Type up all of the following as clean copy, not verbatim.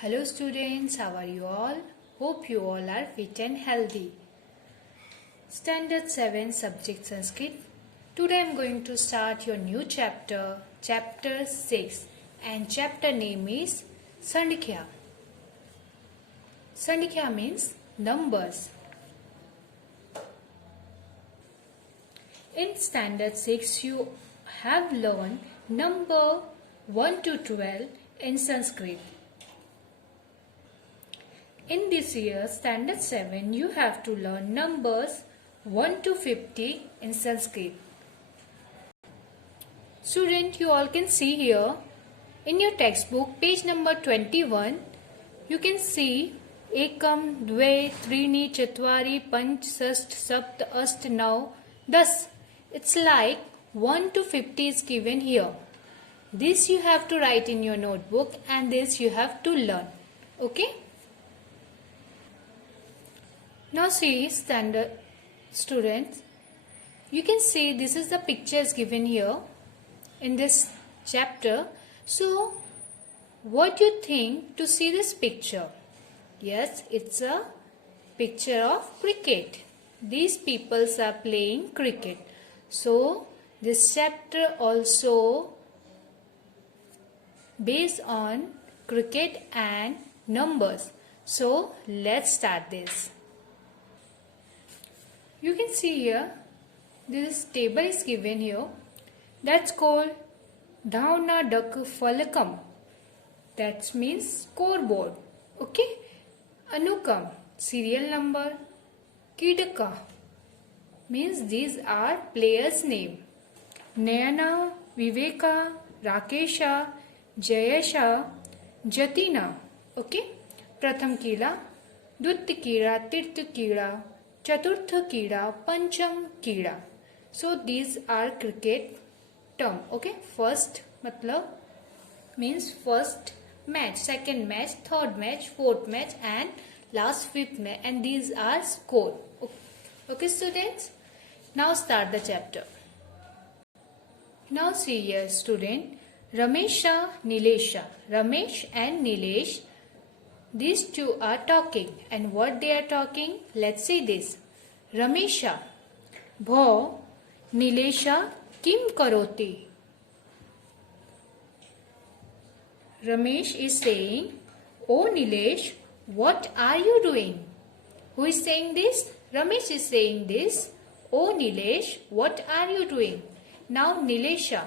Hello students, how are you all? Hope you all are fit and healthy. Standard 7 Subject Sanskrit. Today I am going to start your new chapter, chapter 6, and chapter name is Sandkhya. Sandkhya means numbers. In standard 6 you have learned number 1 to 12 in Sanskrit. In this year, Standard 7, you have to learn numbers 1 to 50 in Sanskrit. Student, you all can see here, in your textbook, page number 21, you can see Ekam, Dve, Trini, Chatvari, Panch, Sast, Sapt, Ast, Nau, Das. It's like 1 to 50 is given here. This you have to write in your notebook and this you have to learn. Okay? Now see standard students, you can see this is the pictures given here in this chapter. So what do you think to see this picture? Yes, it's a picture of cricket. These peoples are playing cricket. So this chapter also based on cricket and numbers. So let's start this. You can see here, this table is given here. That's called Dhauna Dak Falakam. That means scoreboard. Okay. Anukam, serial number. Kidaka means these are players' name. Nayana, Viveka, Rakesha, Jayasha, Jatina. Okay. Pratham Kila, Dutya Kira, Tirtha Kira, Chaturtha Kida, Pancham Kida. So these are cricket term. Okay. First matlab means first match, second match, third match, fourth match and last fifth match. And these are score. Okay students. Now start the chapter. Now see here student. Ramesha, Nilesha. Ramesh and Nilesh. These two are talking, and what they are talking? Let's see this. Ramesha, Bho, Nilesha, Kim Karoti. Ramesh is saying, Oh Nilesh, what are you doing? Who is saying this? Ramesh is saying this. Oh Nilesh, what are you doing? Now Nilesha.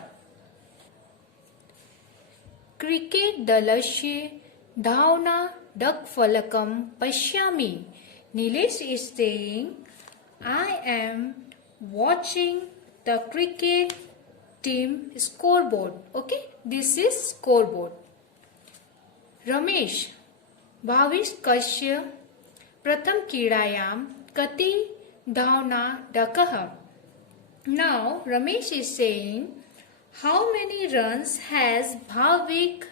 Cricket dalasya dhauna dak falakam pashyami. Nilesh is saying, I am watching the cricket team scoreboard. Okay, this is scoreboard. Ramesh, Bhavish Kashya, Pratham Kidayam, Kati Dhauna Dakaha. Now Ramesh is saying, how many runs has Bhavik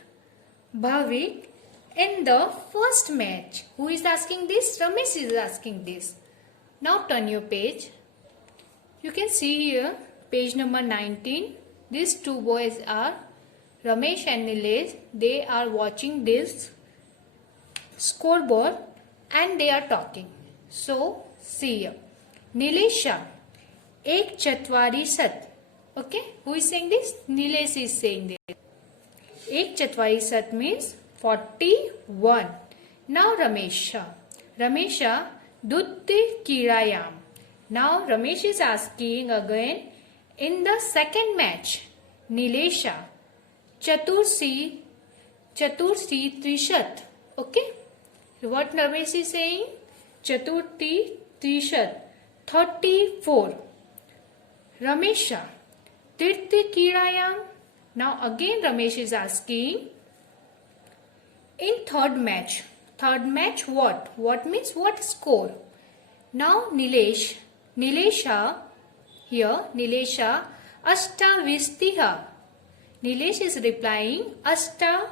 in the first match? Who is asking this? Ramesh is asking this. Now turn your page. You can see here page number 19. These two boys are Ramesh and Nilesh. They are watching this scoreboard and they are talking. So see here. Nilesha, Ek Chatvari Sat. Okay, who is saying this? Nilesh is saying this. Ek Chatvari Sat means 41. Now Ramesha. Ramesha, Dutya Kirayam. Now Ramesh is asking again in the second match. Nilesha, Chatursi Trishat. Okay. What Ramesh is saying? Chaturthi Trishat. 34. Ramesha, Tirtha Kirayam. Now again Ramesh is asking in third match. Third match what? What means what score? Now Nilesh. Nilesha here. Nilesha Ashta Vistiha. Nilesh is replying Ashta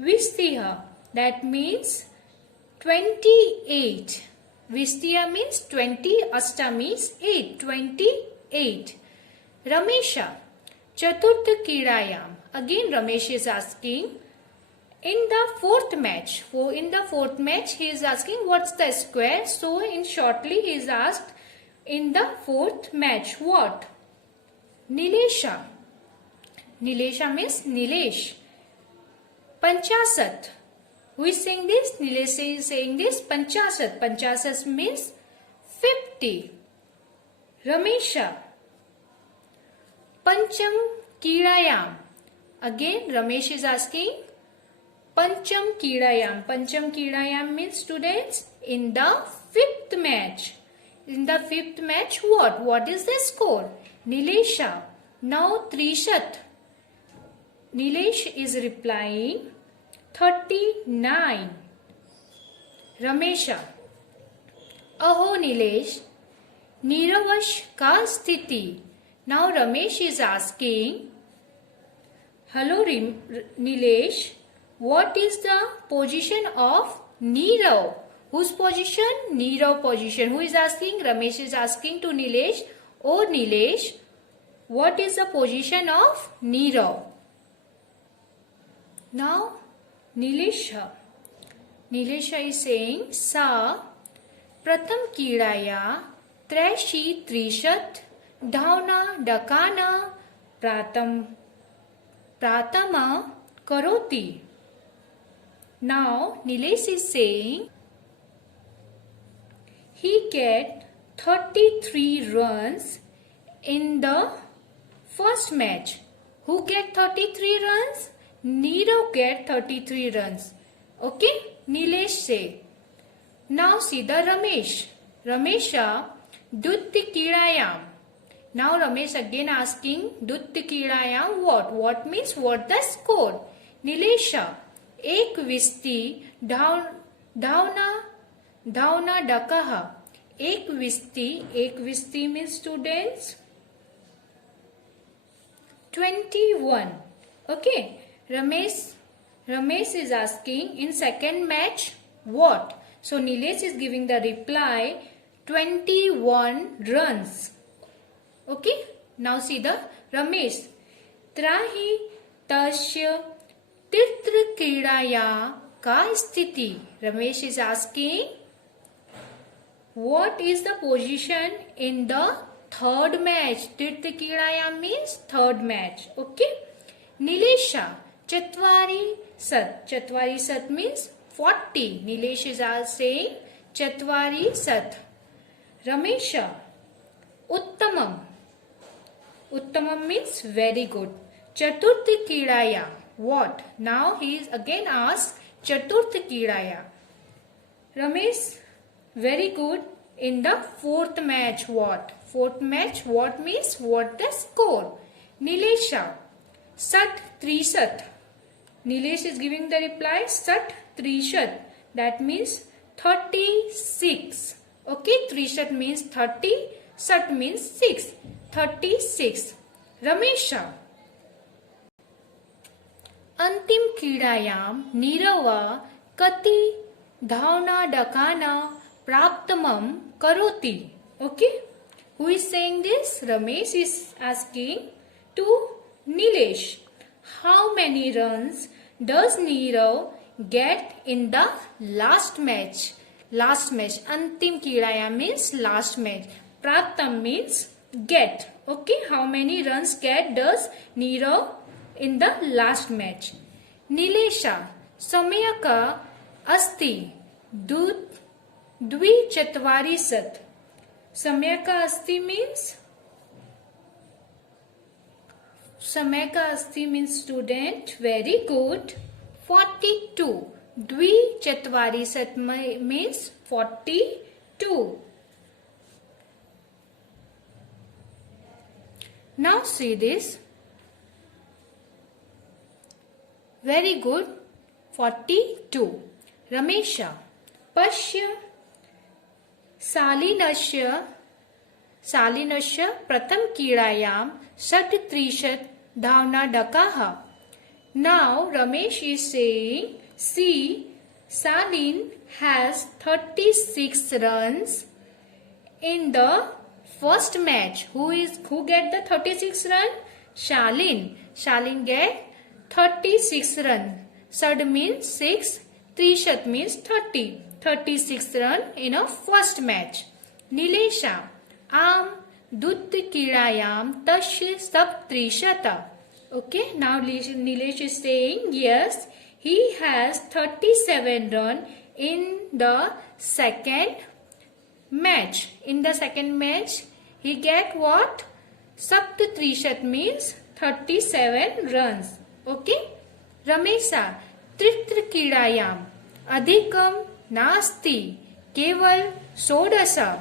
Vistiha. That means 28. Vistiha means 20. Ashta means 8. 28. Ramesha Chaturtha Kirayam. Again Ramesh is asking In the fourth match, he is asking what's the square. So in shortly he is asked in the fourth match what? Nilesha. Nilesha means Nilesh. Panchasat. Who is saying this? Nilesh is saying this. Panchasat. Panchasat means 50. Ramesha. Pancham Kirayam. Again Ramesh is asking Pancham Kirayam. Pancham Kirayam means students in the fifth match. In the fifth match what? What is the score? Nilesha. Now Trishat. Nilesh is replying 39. Ramesha. Aho Nilesh. Niravash ka sthiti. Now Ramesh is asking, hello Nilesh, what is the position of Nirav? Whose position? Nirav position. Who is asking? Ramesh is asking to Nilesh, oh Nilesh, what is the position of Nirav? Now Nilesha is saying, Sa Pratham Kiraya Treshi Trishat Dhauna Dakana Pratama Karoti. Now Nilesh is saying he get 33 runs in the first match. Who get 33 runs? Nirav get 33 runs. Okay? Nilesh say. Now see the Ramesh. Ramesha Dutti Kirayam. Now Ramesh again asking Dutti Kirayam what? What means what the score? Nilesha Ek Visti Dhauna Dakaha. Ek Visti means students 21. Okay. Ramesh is asking in second match what? So Nilesh is giving the reply 21 runs. Okay. Now see the Ramesh. Trahi tasya titra kiraya ka sthiti. Ramesh is asking what is the position in the third match? Tirtha kiraya means third match. Okay. Nilesha Chatwari Sat. Chatwari Sat means 40. Nilesh is saying Chatwari Sat. Ramesha Uttamam. Uttamam means very good. Chaturthi Kiraya. What? Now he is again asked Chaturthi Kiraya. Ramesh very good in the fourth match. What? Fourth match what means what the score? Nilesha Sat Trisat. Nilesh is giving the reply Sat Trishat. That means 36. Okay, Trishat means 30. Sat means 6. 36. Ramesha Antim Kirayam Nirava Kati Dhauna Dakana Praptamam Karoti. Okay, who is saying this? Ramesh is asking to Nilesh. How many runs does Nirav get in the last match? Last match. Antim Kiraya means last match. Praptam means get. Okay. How many runs does Nirav in the last match? Nilesha Samayaka Asti Dvi Chatvari Sat. Samayaka Asti means student. Very good. 42. Dvi Chatvari Sat means 42. Now see this. Very good. 42. Ramesha Pashya Salinasya Pratham Kirayam Sat Trishat Dhauna Dakaha. Now Ramesh is saying, see, Salin has 36 runs in the first match. Who get the 36 run? Shalin. Shalin get 36 run. Sad means 6. Trishat means 30. 36 run in a first match. Nilesha. Am dut kirayam tash sab trishata. Okay, now Nilesh is saying yes, he has 37 run in the second match. In the second match, he get what? Sapt Trishat means 37 runs. Okay. Ramesha. Tritra Kirayam. Adhikam Nasti. Keval Sodasa.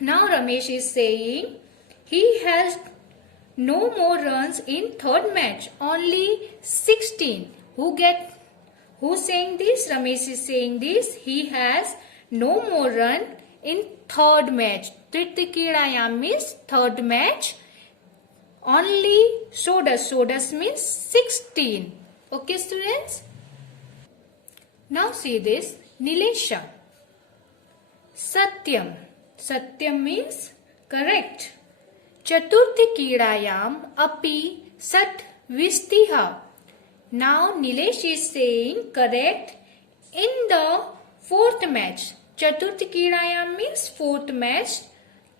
Now Ramesh is saying he has no more runs in third match. Only 16. Who's saying this? Ramesh is saying this. He has no more run in third match. Tritikirayam means third match. Only Sodas. Sodas means 16. Okay, students? Now see this. Nilesha. Satyam. Satyam means correct. Chaturthikirayam api sat vistiha. Now Nilesh is saying correct in the fourth match. Chaturthikirayam means fourth match.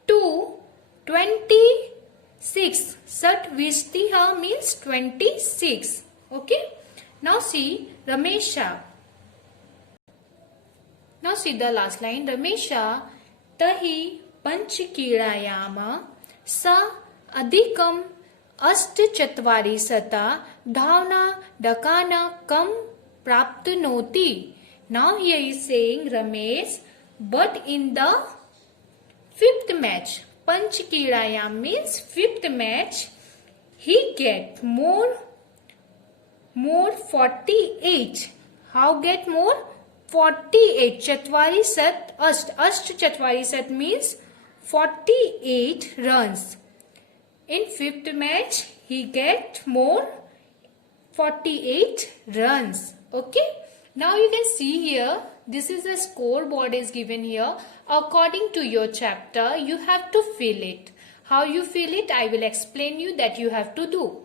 26. Sat vistiha means 26. Okay. Now see Ramesha. Now see the last line. Ramesha tahi panchkirayama sa adhikam अष्टचत्वारि सता धावना डकाना कम प्राप्तनोति. Now here is saying Ramesh, but in the fifth match, Panchkirayam means fifth match, he get more 48. How get more? 48. Chatwari sat Asht Chatwari sat means 48 runs. In fifth match, he get more 48 runs. Okay. Now you can see here, this is the scoreboard is given here. According to your chapter, you have to fill it. How you fill it, I will explain you that you have to do.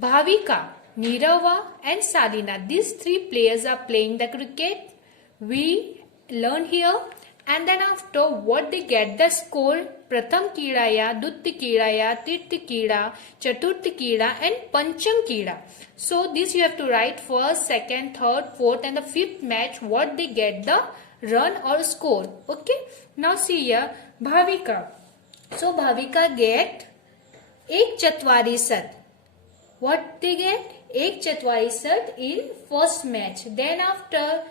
Bhavika, Nirava and Salina, these three players are playing the cricket. We learn here. And then after what they get the score, Pratham Kiraya, Dutti Kiraya, Tirthi Kira, Chaturthi Kira and Pancham Kira. So this you have to write first, second, third, fourth and the fifth match what they get the run or score. Okay. Now see here Bhavika. So Bhavika get Ek Chatwari Sat. What they get? Ek Chatwari Sat in first match. Then after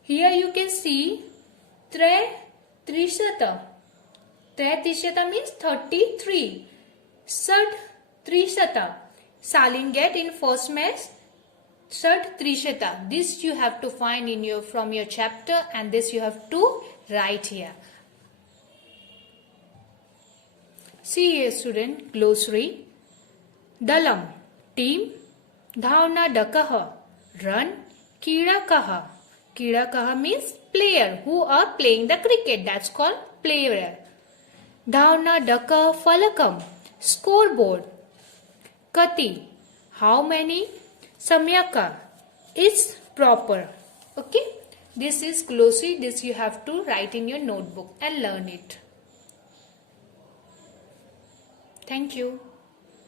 here you can see Trishata. Trishata means 33. Sad Trishata. Salin get in first match. Sad Trishata. This you have to find in your from your chapter and this you have to write here. See here student, glossary. Dalam, team. Dhauna Dakaha, run. Kira Kaha. Kira Kaha means player who are playing the cricket. That's called player. Dhauna Daka Falakam, scoreboard. Kati, how many? Samyaka, it's proper. Okay. This is glossary. This you have to write in your notebook and learn it. Thank you.